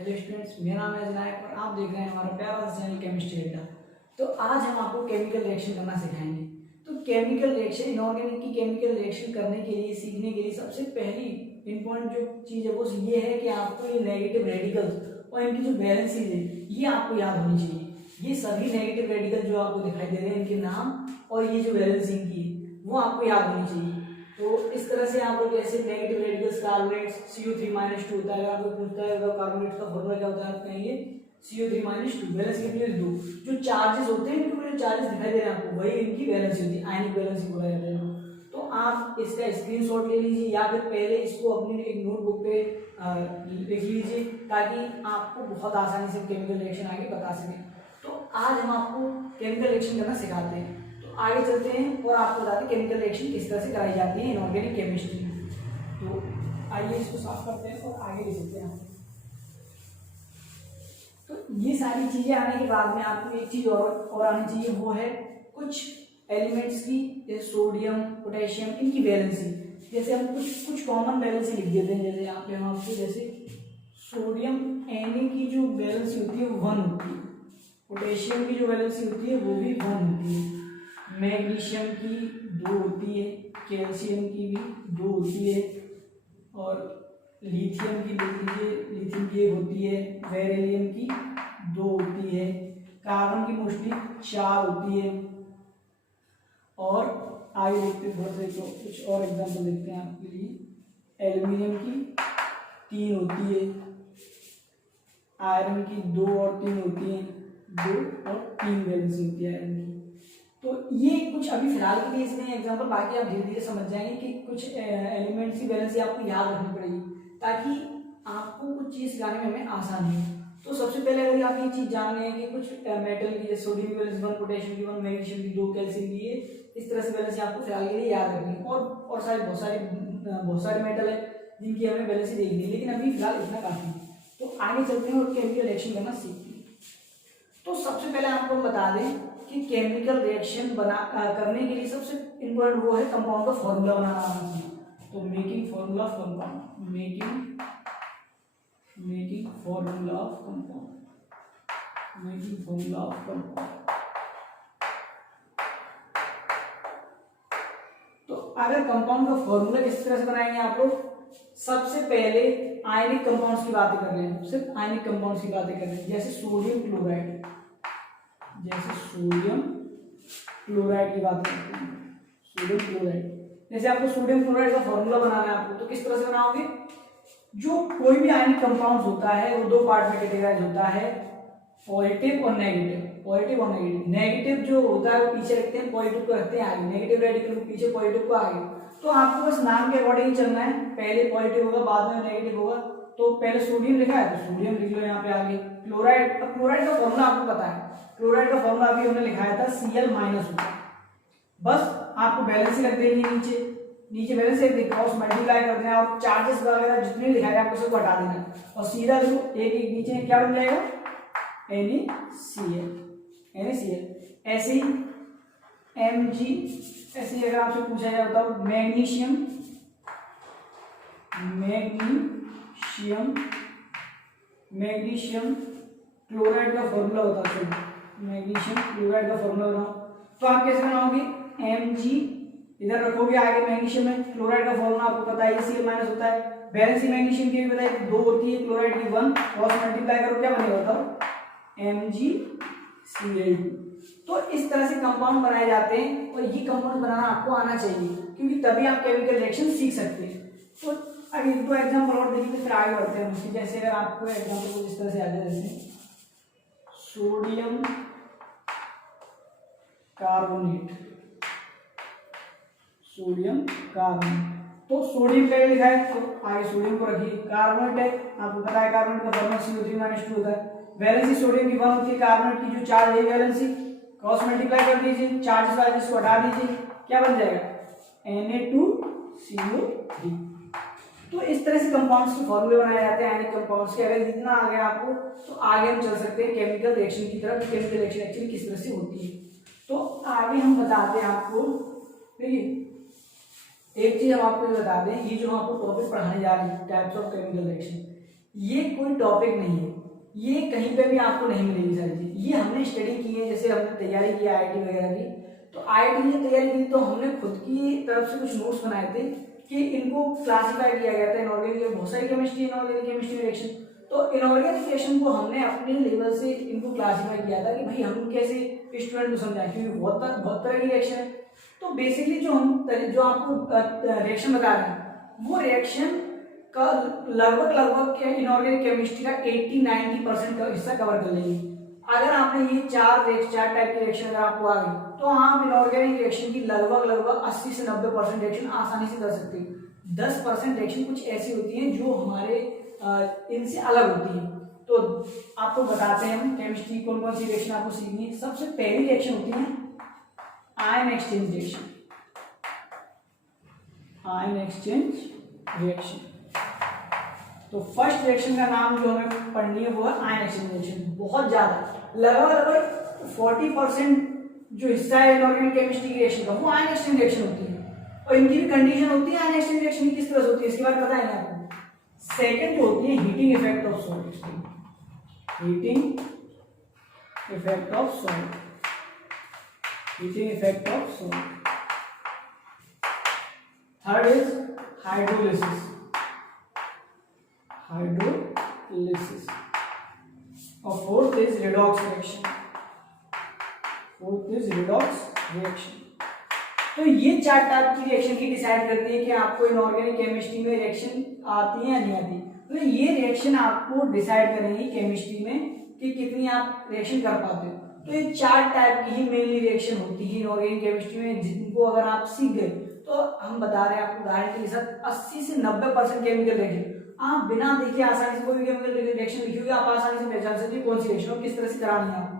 Hello students, मेरा नाम है विनायक और आप देख रहे हैं हमारा प्यारा सा चैनल केमिस्ट्री अड्डा। तो आज हम आपको केमिकल रिएक्शन करना सिखाएंगे। तो केमिकल रिएक्शन, इनऑर्गेनिक की केमिकल रिएक्शन करने के लिए, सीखने के लिए सबसे पहली इंपॉर्टेंट जो चीज़ है वो ये है कि आपको ये नेगेटिव रेडिकल्स और इनकी जो वैलेंसीज है ये आपको याद होनी चाहिए। ये सभी नेगेटिव रेडिकल जो आपको दिखाई दे रहे हैं, इनके नाम और ये जो वैलेंसी इनकी है वो आपको याद होनी चाहिए। तो इस तरह से यहाँ पर जैसे नेगेटिव रेडिकल्स कार्बोनेट्स CO3-2 होता है। अगर पूछता है कार्बोनेट्स का फॉर्मूला क्या होता है, आप कहेंगे CO3-2। वैलेंस कितनी होती है? 2। जो चार्जेस होते हैं, इनके जो चार्जेस दिखाई दे रहे हैं आपको, वही इनकी वैलेंसी होती है, आयनिक वैलेंसी बोला जाता है। तो आप इसका स्क्रीनशॉट ले लीजिए या फिर पहले इसको अपनी एक नोटबुक पे लिख लीजिए ताकि आपको बहुत आसानी से केमिकल रिएक्शन आगे बता सकें। तो आज हम आपको केमिकल रिएक्शन करना सिखाते हैं। आगे चलते हैं और आपको बताते हैं केमिकल रिएक्शन किस तरह से कराई जाती है इनऑर्गेनिक केमिस्ट्री। तो आइए इसको साफ करते हैं और आगे ले चलते हैं। तो ये सारी चीजें आने के बाद में आपको एक चीज और आनी चाहिए, वो है कुछ एलिमेंट्स की, जैसे सोडियम, पोटेशियम, इनकी वैलेंसी। जैसे हम कुछ कॉमन वैलेंसी लिख देते हैं। जैसे यहाँ पे हम आपको जैसे सोडियम Na की जो वैलेंसी होती है वो 1 होती है, पोटेशियम की जो वैलेंसी होती है वो भी 1 होती है, मैग्नीशियम की 2 होती है, कैल्शियम की भी 2 होती है, और लिथियम की देख लीजिए, लिथियम की 1 होती है, बेरिलियम की 2 होती है, कार्बन की मोस्टली 4 होती है। और आगे देखते हैं थोड़ा सा, कुछ और एग्जाम्पल देखते हैं आपके लिए। एल्यूमिनियम की 3 होती है, आयरन की 2 और 3 होती है, 2 और 3 वैलेंसी होती है आयरन की। तो ये कुछ अभी फिलहाल के लिए इसमें एग्जांपल, बाकी आप धीरे धीरे समझ जाएंगे कि कुछ एलिमेंट्स की वैलेंसी आपको याद रखनी पड़ेगी ताकि आपको कुछ चीज़ सिखाने में हमें आसानी हो। तो सबसे पहले अगर आप ये चीज़ जान रहे हैं कि कुछ मेटल की, जैसे सोडियम की वैलेंसी 1, पोटेशियम की 1, मैग्नीशियम की 2, कैल्शियम की 1, इस तरह से वैलेंसी आपको फिलहाल के लिए याद रखनी है। और सारे बहुत सारे मेटल है जिनकी हमें वैलेंसी देखनी है, लेकिन अभी फिलहाल इतना काफी है। तो आगे चलते हैं और केमिकल रिएक्शन करना सीखते हैं। तो सबसे पहले आपको बता दें कि केमिकल रिएक्शन करने के लिए सबसे इम्पोर्टेंट वो है कंपाउंड का फॉर्मूला बनाना आना चाहिए। तो making formula of compound, making formula of compound. तो अगर कंपाउंड का फॉर्मूला किस तरह से बनाएंगे आप लोग, सबसे पहले आयनिक कंपाउंड्स की बातें कर रहे हैं, सिर्फ आयनिक कंपाउंड्स की बातें कर रहे हैं। जैसे सोडियम क्लोराइड, की बात करते हैं, सोडियम क्लोराइड। जैसे आपको सोडियम क्लोराइड का फॉर्मूला बनाना है आपको, तो किस तरह से बनाओगे? जो कोई भी आयनिक कंपाउंड होता है वो 2 पार्ट में कैटेगराइज होता है, पॉजिटिव और नेगेटिव। नेगेटिव जो होता है वो पीछे रखते हैं, पॉजिटिव को रखते हैं आगे, नेगेटिव रेडिकल को पीछे, पॉजिटिव को आगे। तो आपको बस नाम के अकॉर्डिंग चलना है, पहले पॉजिटिव होगा बाद में नेगेटिव होगा। तो पहले सोडियम लिखा है तो सोडियम लिख लो यहाँ पे आगे। क्लोराइड, अब क्लोराइड का फॉर्मूला आपको पता है, क्लोराइड का फॉर्मूला अभी हमने लिखाया था Cl- होता है। बस आपको बैलेंस रख देनी है, नीचे बैलेंस एक क्रॉस मल्टीप्लाई कर देना और चार्जेस वगैरह जितने भी दिखाए आपको सबको हटा देना और सीधा देखो एक नीचे क्या बन जाएगा, NaCl। ऐसे ही Mg, ऐसे ही अगर आपसे पूछा जाए बताओ मैग्नीशियम क्लोराइड का फॉर्मूला होता है, मैग्नीशियम क्लोराइड का फॉर्मूला बनाओ। तो आप कैसे बनाओगे? Mg इधर रखोगे आगे, मैग्नीशियम में क्लोराइड का फॉर्मूला आपको पता है Cl- होता है, वैलेंसी मैग्नीशियम की भी बताइए 2 होती है, क्लोराइड की 1, क्रॉस मल्टीप्लाई करो क्या बनेगा बताओ, MgCl2। तो इस तरह से कंपाउंड बनाए जाते हैं और ये कंपाउंड बनाना आपको आना चाहिए क्योंकि तभी आप केमिकल रिएक्शन सीख सकते हैं। तो अभी 2 एग्जांपल और देखिए फिर आगे बढ़ते हैं। जैसे अगर आपको एग्जांपल इस तरह से आ जाए, जैसे सोडियम कार्बोनेट, तो सोडियम का लिखा है तो आगे सोडियम को रखिए, कार्बोनेट है आपको पता है, कार्बोनेट का फॉर्मूला CO3-2 होता है, वैलेंसी सोडियम की 1 होती है, कार्बोनेट की जो चार्ज है वैलेंसी, क्रॉस मल्टीप्लाई कर दीजिए, चार्जेस वाइजेस को हटा दीजिए, क्या बन जाएगा, Na2CO3। तो इस तरह से कंपाउंड्स के फॉर्मूले बनाए जाते हैं आयनिक कंपाउंड्स के। अगर जितना आगे आपको, तो आगे हम चल सकते हैं केमिकल रिएक्शन की तरफ, केमिकल रिएक्शन एक्चुअली किस तरह से होती है। तो आगे हम बताते हैं आपको, देखिए एक चीज हम आपको बता दें, ये जो हम आपको टॉपिक पढ़ाने जा रहे हैं टाइप्स ऑफ केमिकल रिएक्शन, ये कोई टॉपिक नहीं है, ये कहीं पे भी आपको नहीं मिलेगी सारी चीज। ये हमने स्टडी की है, जैसे हमने तैयारी की आईआईटी वगैरह की, तो आईआईटी की तैयारी की तो हमने खुद की तरफ से कुछ नोट्स बनाए थे कि इनको क्लासिफाई किया गया था। इनऑर्गेनिक बहुत सारी केमिस्ट्री, इनऑर्गेनिक केमिस्ट्री रिएक्शन, तो इनऑर्गेनिक रिएक्शन को हमने अपने लेवल से इनको क्लासिफाई किया था कि भाई हम कैसे स्टूडेंट को समझाएं, क्योंकि बहुत तरह की रिएक्शन है। तो बेसिकली जो आपको रिएक्शन बता रहे हैं वो रिएक्शन का लगभग क्या इनऑर्गेनिक केमिस्ट्री का 80-90% का हिस्सा कवर कर लेंगे। अगर आपने ये चार टाइप की रिएक्शन अगर आपको आ गई तो आप इनऑर्गेनिक रिएक्शन की लगभग 80 से 90% रिएक्शन आसानी से कर सकते हैं। 10% रिएक्शन कुछ ऐसी होती हैं जो हमारे इनसे अलग होती है। तो आपको बताते हैं हम केमिस्ट्री कौन कौन सी रिएक्शन आपको सीखनी है। सबसे पहली रिएक्शन होती है ion exchange reaction. Ion exchange reaction, तो फर्स्ट रिएक्शन का नाम जो हमें पढ़नी है वो है आयन एक्सचेंज रिएक्शन। बहुत ज्यादा लगभग 40% जो हिस्सा है इनऑर्गेनिक केमिस्ट्री की रिएक्शन का वो आयन एक्सचेंज रिएक्शन होती है। और इनकी भी कंडीशन होती है आयन एक्सचेंज रिएक्शन की किस तरह से होती है इसके बारे में बताएंगे आपको। सेकंड जो होती है heating effect of salt, heating effect of salt, heating effect of salt. Third is hydrolysis, hydrolysis. और fourth is redox reaction, fourth is redox reaction. तो ये चार टाइप की रिएक्शन की डिसाइड करती है कि आपको इनऑर्गेनिक केमिस्ट्री में रिएक्शन आती है या नहीं आती। तो ये रिएक्शन आपको डिसाइड करेंगी केमिस्ट्री में कि कितनी आप रिएक्शन कर पाते हो। तो ये चार टाइप की ही मेनली रिएक्शन होती है इनऑर्गेनिक केमिस्ट्री में, जिनको अगर आप सीख गए तो हम बता रहे हैं आपको गारंटी के साथ 80 से 90% केमिकल रिएक्शन आप बिना देखे आसानी से कोई भी केमिकल रिएक्शन लिखोगे आप आसानी से पहचान सकते हो कौन सी रिएक्शन और किस तरह से करानी है आपको।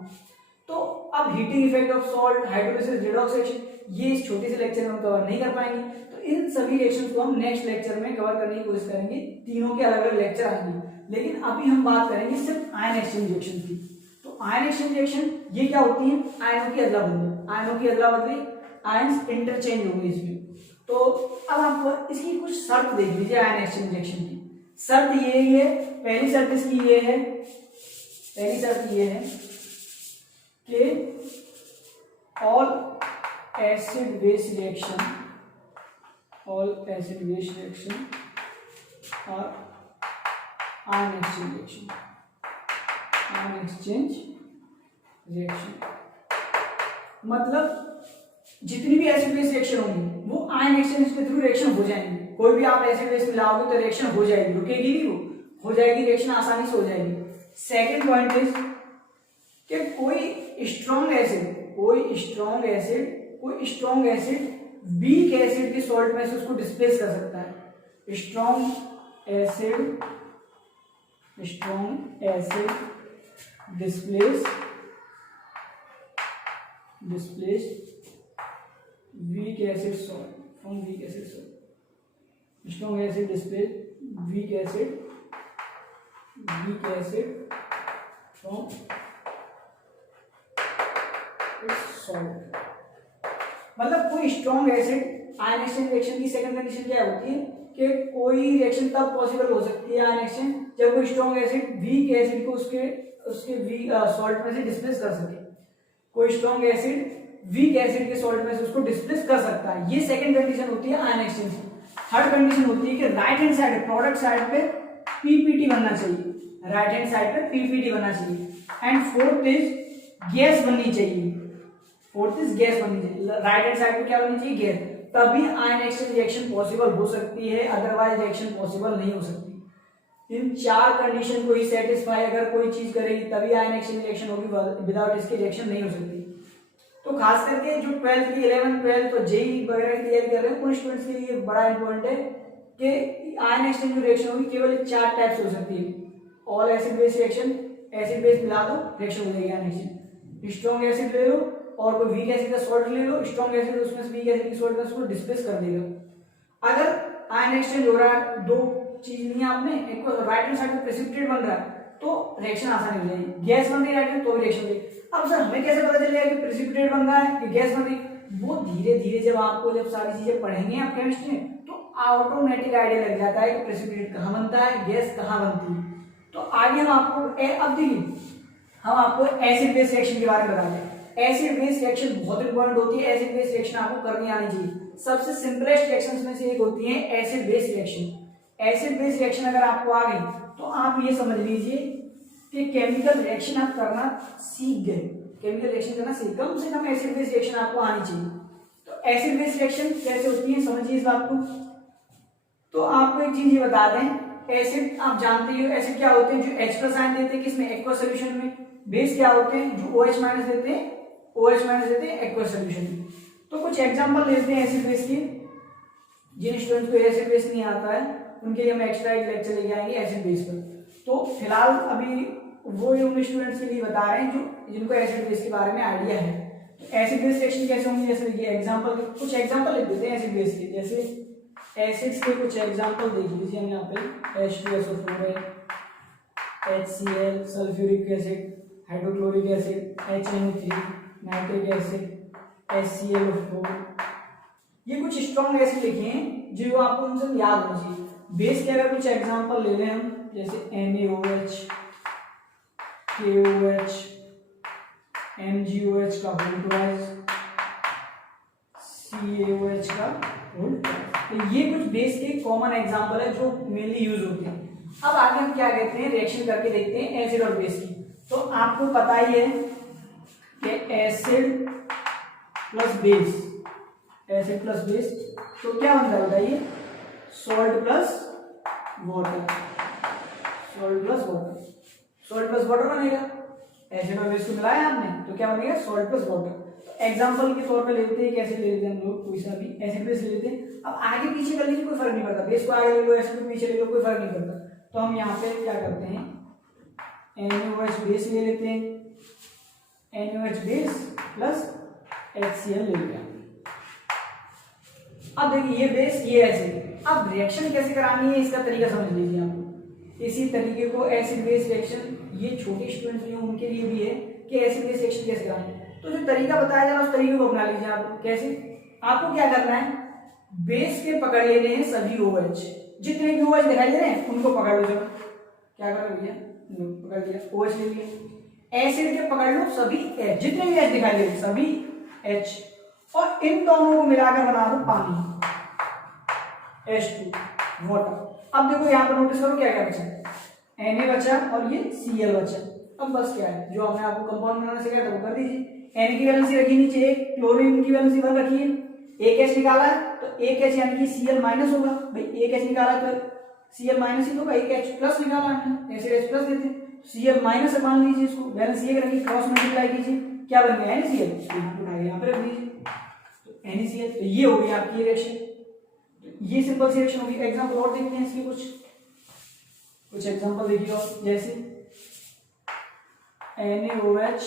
तो अब heating effect of salt, hydrolysis, redox reaction ये इस छोटे से लेक्चर में हम कवर नहीं कर पाएंगे। तो इन सभी रिएक्शंस को हम नेक्स्ट लेक्चर में कवर करने की कोशिश करेंगे। तीनों के अलग अलग लेक्चर आएंगे, लेकिन अभी हम बात करेंगे सिर्फ आयन एक्सचेंज रिएक्शन की। तो आयन एक्सचेंज रिएक्शन ये क्या होती है, आयनों की अदला बदली, आयनों की अदला बदली, आयन्स इंटरचेंज होंगे इसमें। तो अब आप इसकी कुछ शर्त देख लीजिए आयन एक्सचेंज रिएक्शन की। शर्त ये है, पहली शर्त इसकी ये है, पहली शर्त ये है कि all acid base reaction, all acid base reaction are ion exchange reaction, ion exchange reaction। मतलब जितनी भी एसिड बेस रिएक्शन होंगी वो आयन एक्सचेंज के थ्रू रिएक्शन हो जाएंगी। कोई भी आप एसिड बेस मिलाओगे तो रिएक्शन हो जाएगी, रुकेगी नहीं, वो हो जाएगी, रिएक्शन आसानी से हो जाएगी। सेकेंड पॉइंट इज कि कोई स्ट्रॉन्ग एसिड वीक एसिड के सॉल्ट में से उसको डिस्प्लेस कर सकता है। Strong acid displace weak acid salt from weak acid salt. Strong acid displace weak acid from salt. मतलब कोई strong acid ion exchange reaction की सेकंड कंडीशन क्या होती है कि कोई रिएक्शन तब पॉसिबल हो सकती है आयन एक्सचेंज जब कोई स्ट्रॉन्ग एसिड वीक एसिड को उसके वीक सॉल्ट में से डिस्प्लेस कर सके। कोई स्ट्रॉन्ग एसिड वीक एसिड के सॉल्ट में से उसको डिस्प्लेस कर सकता है, ये सेकंड कंडीशन होती है आयन एक्सचेंज की। थर्ड कंडीशन होती है कि right hand side product side पे पीपीटी बनना चाहिए, राइट हैंड साइड पे पीपीटी बनना चाहिए। एंड फोर्थ इज गैस बननी चाहिए, राइट हैंड साइड पे क्या बननी चाहिए, गैस। तभी आयन एक्सचेंज रिएक्शन पॉसिबल हो सकती है, अदरवाइज रिएक्शन पॉसिबल नहीं हो सकती। इन चार कंडीशन को ही सेटिस्फाई अगर कोई चीज करेगी तभी आयन एक्सचेंज रिएक्शन होगी, विदाउट इसके रिएक्शन नहीं हो सकती। तो खास करके जो 12th की 11th 12th तो जेई वगैरह की तैयारी कर रहे हैं उन स्टूडेंट्स के लिए बड़ा इंपॉर्टेंट है कि आयन एक्सचेंज जो रिएक्शन होगी केवल चार टाइप से हो सकती है। All acid base reaction, acid base मिला दो रिएक्शन हो जाएगी आयन एक्सचेंज। स्ट्रॉन्ग एसिड ले लो और कोई वीक एसिड का सॉल्ट ले लो, स्ट्रॉन्ग एसिड उसमें से वीक एसिड की सॉल्ट में उसको डिस्प्लेस कर देगा। अगर आयन एक्सचेंज हो रहा है, दो चीज नहीं है आपने, एक को राइट हैंड साइड पे प्रेसिपिटेट बन रहा है तो रिएक्शन आसानी हो जाएगी, गैस बन रही है राइट हैंड तो भी रिएक्शन हो जाएगी। अब सर हमें कैसे पता चलेगा कि प्रेसिपिटेट बन रहा है कि गैस बन रही है? वो धीरे धीरे जब सारी चीजें पढ़ेंगे आप केमिस्ट्री में तो ऑटोमेटिक आइडिया लग जाता है कि प्रेसिपिटेट कहाँ बनता है, गैस कहाँ बनती है। तो आगे हम आपको अब देखिए हम आपको एसिड बेस रिएक्शन के बारे में बताते हैं। एसिड बेस रिएक्शन बहुत इंपॉर्टेंट होती है। एसिड बेस रिएक्शन आपको करनी आनी चाहिए। सबसे सिंपलेस्ट रिएक्शंस में से एक होती है acid base reaction. Acid base reaction अगर आपको आ गई तो आप ये समझ लीजिए कि केमिकल रिएक्शन आप करना सीख गए। केमिकल रिएक्शन करना सीख, कम से कम एसिड बेस रिएक्शन आपको आनी चाहिए। तो एसिड बेस रिएक्शन कैसे होती है समझिए इस बात को। तो आपको एक चीज ये बता दें, एसिड आप जानते ही हो एसिड क्या होते हैं, जो H+ आयन देते हैं किसमें, एक्वस सॉल्यूशन में। बेस क्या होते हैं, जो OH- देते हैं, OH- देते हैं एक्वस सॉल्यूशन में। तो कुछ एग्जांपल लेते हैं एसिड बेस के। जिन स्टूडेंट्स को एसिड बेस नहीं आता है उनके लिए हम एक्स्ट्रा एक लेक्चर लेके आएंगे एसिड बेस पर। तो फिलहाल अभी वो उन स्टूडेंट्स के लिए बता रहे हैं जो जिनको एसिड बेस के बारे में आइडिया है। तो एसिड बेस रिएक्शन कैसे होंगे, जैसे देखिए एग्जांपल, कुछ एग्जांपल लिख देते हैं एसिड बेस के। जैसे एसिड्स के कुछ एग्जांपल देख लीजिए हम यहाँ पे, H2SO4 है, HCl, sulphuric acid, hydrochloric acid, HNO3, nitric acid, HClO4। ये कुछ स्ट्रॉन्ग एसिड लिखे हैं जो आपको उनसे याद होना चाहिए। बेस के अगर कुछ एग्जांपल ले लें हम, जैसे NaOH, KOH, MgOH का होल ट्वाइस, CaOH का होल ट्वाइस। तो ये कुछ बेस के कॉमन एग्जांपल है जो मेनली यूज होते हैं। अब आगे हम क्या कहते हैं, रिएक्शन करके देखते हैं एसिड और बेस की। तो आपको पता ही है कि acid plus base, acid plus base तो क्या बनता है बताइए, salt plus water, salt plus water, salt plus water बनेगा। एसिड और बेस को मिलाया आपने तो क्या बनेगा, सॉल्ट प्लस वाटर। एग्जाम्पल के तौर पे लेते हैं, कैसे ले लेते हैं हम लोग, कोई सा भी एसिड बेस ले लेते हैं। अब आगे पीछे कर लीजिए कोई फर्क नहीं पड़ता, बेस को आगे ले लो एसिड को पीछे ले लो कोई फर्क नहीं पड़ता। तो हम यहाँ पे क्या करते हैं, NaOH बेस ले लेते हैं, NaOH बेस प्लस HCl ले लेते हैं। अब देखिए ये बेस ये एसिड, अब रिएक्शन कैसे करानी है इसका तरीका समझ लीजिए आप। इसी तरीके को एसिड बेस रिएक्शन, ये छोटे स्टूडेंट्स जो उनके लिए भी है कि एसिड बेस रिएक्शन कैसे करानी है। तो जो तरीका बताया जा रहा है उस तरीके को अपना लीजिए आप। कैसे, आपको क्या करना है, बेस के पकड़ लेने हैं सभी OH, जितने भी OH दिखाई दे रहे हैं उनको पकड़ लो। चलो क्या करो भैया, पकड़ लिया, OH ले लिया। एसिड के पकड़ लो सभी H, जितने भी H दिखाई दे रहे हैं सभी H, और इन दोनों को मिलाकर बना दो पानी, H2 वाटर। अब देखो यहाँ पर नोटिस करो क्या क्या बचा, Na बचा और ये Cl बचा। अब बस क्या है, जो हमने आपको कंपाउंड बनाना सिखाया था वो कर दीजिए। Na की वैलेंसी रखी नीचे, एक क्लोरीन की वैलेंसी 1 रखी है, एक H निकाला है तो एक H यानी कि Cl माइनस होगा भाई, एक H निकाला तो Cl माइनस ही होगा, एक H प्लस निकाला हमने, एसिड H प्लस देते हैं, Cl माइनस है मान लीजिए इसको, वैलेंसी एक रखिए, क्रॉस मल्टीप्लाई कीजिए, क्या बन गया NaCl, यहाँ पे रख दीजिए तो NaCl। तो ये हो गई आपकी रिएक्शन। ये सिंपल सी रिएक्शन होगी। एग्जांपल और देखते हैं इसके कुछ एग्जांपल देखिए और, जैसे NaOH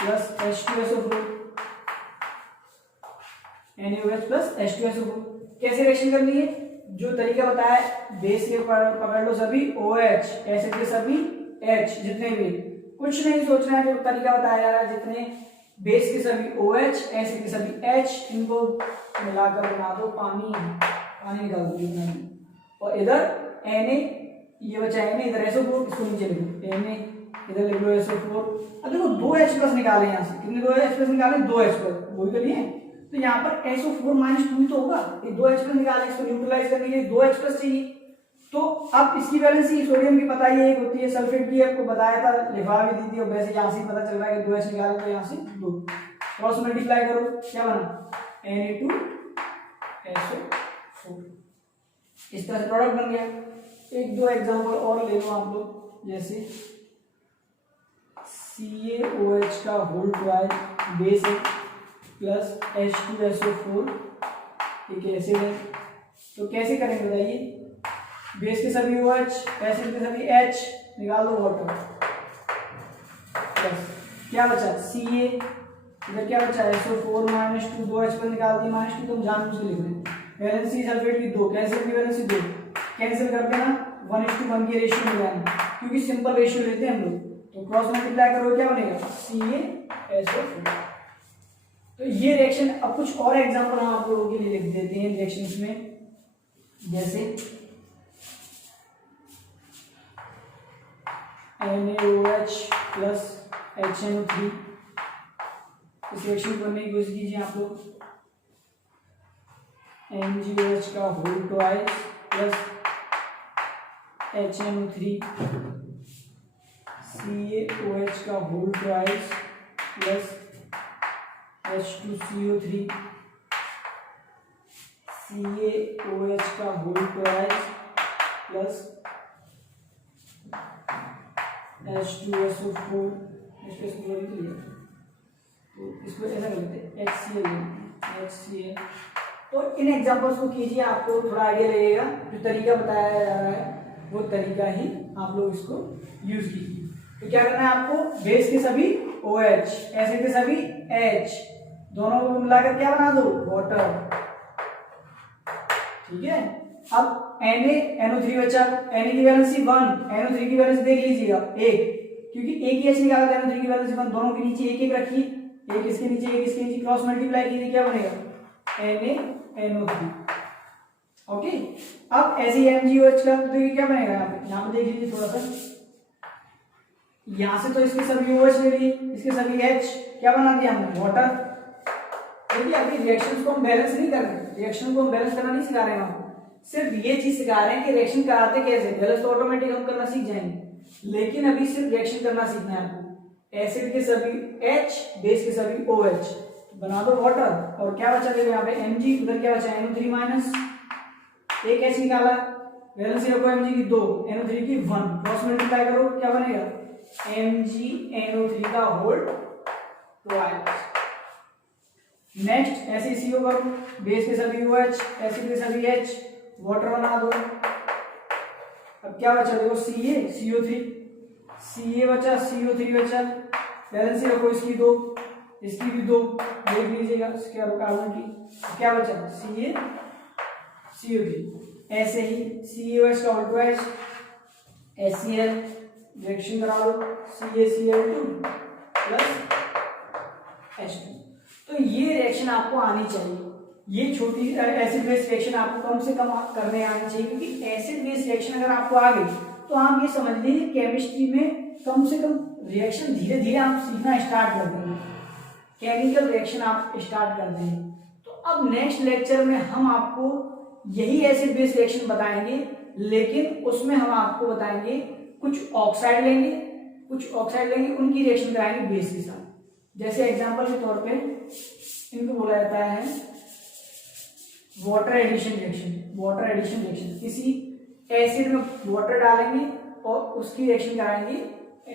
plus H2SO4, NaOH plus H2SO4 कैसे रिएक्शन करनी है, जो तरीका बताया, बेस के पकड़ लो सभी OH, एसिड के सभी H, जितने भी, कुछ नहीं सोचना है, जो तरीका बताया जा रहा है, जितने बेस के सभी OH, एसिड के सभी H, इनको मिलाकर बना दो पानी, पानी निकाल दो जितना भी, और इधर Na, ये बचा Na, इधर SO4, इसको नीचे लिखो Na, इधर लिख लो SO4। अब देखो 2H प्लस निकाले यहाँ से, कितने 2H प्लस निकाले, 2H प्लस, वही तो लिए। तो यहाँ पर SO4 माइनस 2 तो होगा, ये 2H प्लस निकाले, इसको न्यूट्रलाइज करने के लिए 2H प्लस चाहिए। तो अब इसकी वैलेंसी सोडियम की पता ही एक होती है, सल्फेट की आपको बताया था, लिखा भी दी थी, और वैसे यहाँ से पता चल रहा है कि 2H निकाले तो यहाँ से 2, क्रॉस मल्टीप्लाई करो, क्या बना Na2SO4, इस तरह से प्रोडक्ट बन गया। एक दो एग्जांपल और ले लो आप लोग, जैसे CaOH का होल ट्वाइस बेस है प्लस H2SO4 एक एसिड है। तो कैसे करेंगे बताइए, बेस के सभी OH, एसिड के सभी H, निकाल दो वाटर, प्लस क्या बचा Ca, इधर क्या बचा SO4 माइनस 2, 2H पर निकाल दिए माइनस 2, तो हम जानबूझ के लिख रहे हैं। वैलेंसी सल्फेट की 2, कैल्शियम की वैलेंसी 2, कैंसिल करके ना 1:1 की रेशियो मिला है, क्योंकि सिंपल रेशियो लेते हैं हम लोग, तो क्रॉस मल्टीप्लाई करो क्या बनेगा CaSO4। तो ये रिएक्शन। अब कुछ और एग्जांपल हम आप लोगों के लिए लिख देते हैं रिएक्शंस में, जैसे NaOH प्लस HNO3। इस रिएक्शन को करने की कोशिश कीजिए आप लोग। MgOH का whole twice plus HNO3, CaOH का whole twice plus H2CO3, CaOH का होल ट्वाइस प्लस H2SO4। तो इसको ऐसा कर लेते हैं HCl। तो इन एग्जांपल्स को कीजिए, आपको थोड़ा आइडिया लगेगा। जो तरीका बताया जा रहा है वो तरीका ही आप लोग इसको यूज कीजिए। तो क्या करना है आपको, बेस के सभी OH, एसिड के सभी H, दोनों को मिलाकर क्या बना दो, वाटर। ठीक है। अब NaNO3 बचा, Na की वैलेंसी 1, NO3 की वैलेंसी देख लीजिएगा 1, क्योंकि एक ही H निकाला था, NO3 की वैलेंसी 1, दोनों के नीचे एक एक रखिए, एक इसके नीचे एक इसके नीचे, क्रॉस मल्टीप्लाई कीजिए, क्या बनेगा, NaNO3। ओके। अब ऐसे MgOH का तो ये क्या बनेगा, यहाँ पे देख लीजिए थोड़ा सा, यहां से तो इसके सभी OH ले लिए, इसके सभी H, क्या बना दिया हमने, वाटर। देखिए अभी रिएक्शंस को हम बैलेंस नहीं कर रहे, रिएक्शन को हम बैलेंस करना नहीं सिखा रहे हैं आपको, सिर्फ ये चीज सिखा रहे हैं कि रिएक्शन कराते कैसे। बैलेंस तो ऑटोमेटिक हम करना सीख जाएंगे, लेकिन अभी सिर्फ रिएक्शन करना सीखना है आपको। एसिड के सभी H, बेस के सभी OH, बना दो वाटर। और क्या बचा देखो यहाँ पे Mg, उधर क्या बचा, NO3 माइनस, एक H निकाला, वैलेंसी रखो Mg की 2, NO3 की 1, क्रॉस मल्टीप्लाई करो, क्या बनेगा, MgNO3 का होल ट्वाइस। नेक्स्ट ऐसे CO करो, बेस के सभी OH, एसिड के सभी H, वाटर बना दो। अब क्या बचा देखो, CO3 बचा, CO3 बचा, वैलेंसी रखो इसकी 2, इसकी भी 2, देख लीजिएगा कार्बन की, क्या बचा, CO3। ऐसे ही CaOH का होल ट्वाइस, HCl, रिएक्शन करा दो, CaCl2 प्लस H2। तो ये रिएक्शन आपको आनी चाहिए, ये छोटी एसिड बेस रिएक्शन आपको कम से कम करने आनी चाहिए, क्योंकि एसिड बेस रिएक्शन अगर आपको आ गई तो आप ये समझ लीजिए केमिस्ट्री में कम से कम रिएक्शन धीरे धीरे आप सीखना स्टार्ट कर देंगे, केमिकल रिएक्शन आप स्टार्ट कर देंगे। तो अब नेक्स्ट लेक्चर में हम आपको यही एसिड बेस रिएक्शन बताएंगे, लेकिन उसमें हम आपको बताएंगे कुछ ऑक्साइड लेंगे, उनकी रिएक्शन कराएंगे बेस के साथ। जैसे एग्जांपल के तौर पे इनको बोला जाता है वाटर एडिशन रिएक्शन। किसी एसिड में वाटर डालेंगे और उसकी रिएक्शन कराएंगे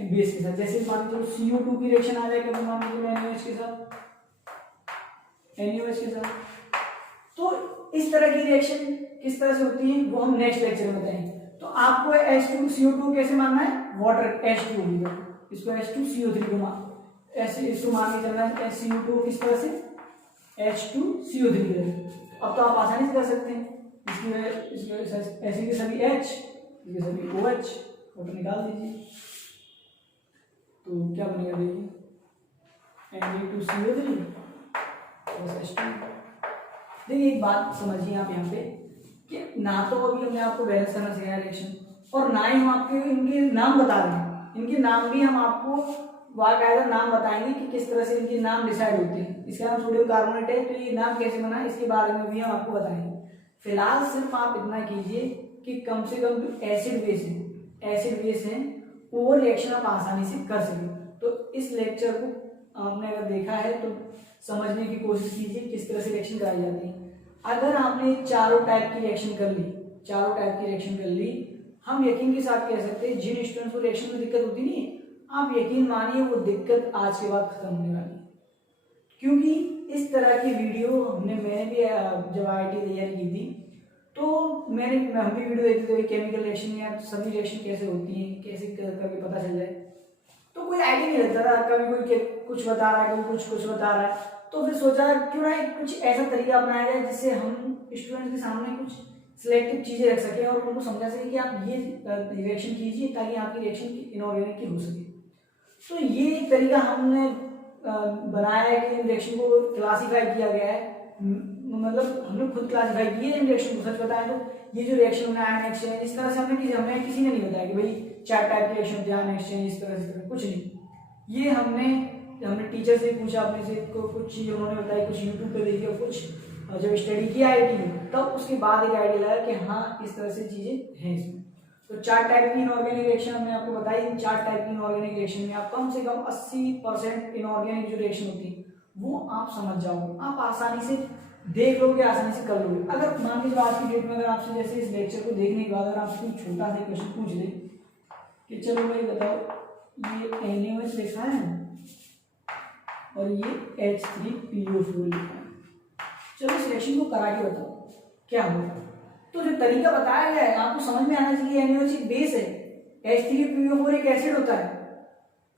बेस के साथ। जैसे मान लीजिए CO2 की रिएक्शन आ जाएगा, मान लीजिए NaOH के साथ। तो इस तरह की रिएक्शन किस तरह से होती है वो हम नेक्स्ट लेक्चर में बताएंगे। तो आपको H2CO2 कैसे मानना है, वाटर H2 होगा, इसको H2CO3 को इसको मान के चलना है, CO2 किस तरह से, H2CO3 की तरह। अब तो आप आसानी से कर सकते हैं, ऐसे के सभी H, इसके सभी OH, वाटर निकाल दीजिए, तो क्या बनेगा देखिए, Na2CO3 प्लस H2। देखिए एक बात समझिए आप यहाँ पे कि ना तो अभी हमने आपको बैलेंस करना सिखाया रिएक्शन, और ना ही हम आपके इनके नाम बता रहे हैं, इनके नाम भी हम आपको बाकायदा नाम बताएंगे कि किस तरह से इनके नाम डिसाइड होते हैं। इसका नाम सोडियम कार्बोनेट है, तो ये नाम कैसे बना है इसके बारे में भी हम आपको बताएंगे। फिलहाल सिर्फ आप इतना कीजिए कि कम से कम जो एसिड बेस है वो रिएक्शन आप आसानी से कर सकें। तो इस लेक्चर को आपने अगर देखा है तो समझने की कोशिश कीजिए किस तरह से रिएक्शन कराई जाती है। अगर आपने चारों टाइप की रिएक्शन कर ली, हम यकीन के साथ कह सकते हैं जिन स्टूडेंट्स को रिएक्शन में दिक्कत होती नहीं है, आप यकीन मानिए वो दिक्कत आज के बाद खत्म होने वाली है। क्योंकि इस तरह की वीडियो मैंने भी जब IIT तैयारी की थी तो हम भी वीडियो देखते थे केमिकल रिएक्शन या सभी रिएक्शन कैसे होती हैं, कैसे कभी पता चल जाए, तो कोई आइडिया नहीं लगता था। कभी कोई कुछ बता रहा है, कभी कुछ बता रहा है, तो फिर सोचा क्यों ना कुछ ऐसा तरीका अपनाया जाए जिससे हम स्टूडेंट्स के सामने कुछ सिलेक्टिव चीजें रख सकें और उनको समझा सके कि आप ये रिएक्शन कीजिए ताकि आपकी रिएक्शन इनऑर्गेनिक की हो सके। तो ये एक तरीका हमने बनाया है कि इन रिएक्शन को क्लासीफाई किया गया है, मतलब हमने खुद क्लासीफाई किए इन रिएक्शन को। सच बताएं तो ये जो रिएक्शन है आयन एक्सचेंज, इस तरह से हमें किसी ने नहीं बताया कि भाई 4 टाइप के रिएक्शन होते हैं, आयन एक्सचेंज, इस तरह से कुछ नहीं। ये हमने टीचर से पूछा, अपने से कुछ चीज़ उन्होंने बताई, कुछ यूट्यूब पे देखी और कुछ जब स्टडी किया आईटी में तब उसके बाद एक आइडिया लगा कि हाँ इस तरह से चीज़ें हैं इसमें। तो 4 टाइप की इनऑर्गेनिक रिएक्शन हमने आपको बताई। इन 4 टाइप की इनऑर्गेनिक रिएक्शन में आप कम से कम 80% इनऑर्गेनिक जो रिएक्शन होती है वो आप समझ जाओगे, आप आसानी से देख लोगे, आसानी से कर लोगे। अगर मान लीजिए आज की डेट में अगर आपसे जैसे इस लेक्चर को देखने के बाद अगर आपसे कोई छोटा सा क्वेश्चन पूछ ले कि चलो भाई बताओ ये NaOH लिखा है और ये H3PO4 लिखा है, चलो इस रिएक्शन को करा के बताओ क्या होगा। तो जो तरीका बताया गया है आपको समझ में आना चाहिए। NaOH एक बेस है, H3PO4 एक एसिड होता है,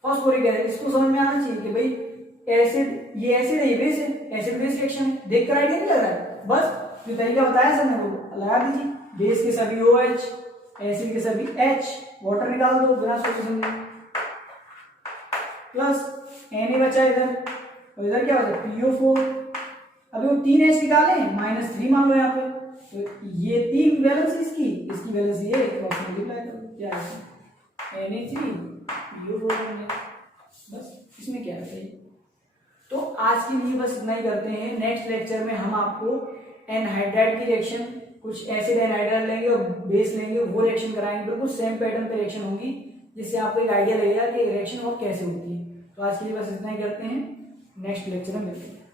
फॉस्फोरिक एसिड। इसको समझ में आना चाहिए कि भाई एसिड, ये एसिड है, ये बेस है, एसिड बेस रिएक्शन है। देखकर आइडिया नहीं लग रहा है, बस जो तरीका बताया सर ने वो लगा दीजिए। बेस के सभी OH, एसिड के सभी H, वाटर निकाल दो बिना सोल्यूशन में, प्लस Na बचा इधर और इधर क्या बचा PO4। अभी वो 3H निकाले -3 मान लो यहाँ पे, तो ये 3 वैलेंस इसकी वैलेंस ये क्रॉस मल्टीप्लाई करो, क्या है Na3PO4। बस इसमें क्या है। तो आज के लिए बस इतना ही करते हैं। नेक्स्ट लेक्चर में हम आपको एनहाइड्राइड की रिएक्शन, कुछ एसिड एनहाइड्राइड लेंगे और बेस लेंगे, वो रिएक्शन कराएंगे। बिल्कुल सेम पैटर्न पे रिएक्शन होंगी जिससे आपको एक आइडिया लगेगा कि रिएक्शन और कैसे होती है। तो आज के लिए बस इतना ही करते हैं, नेक्स्ट लेक्चर में मिलते हैं।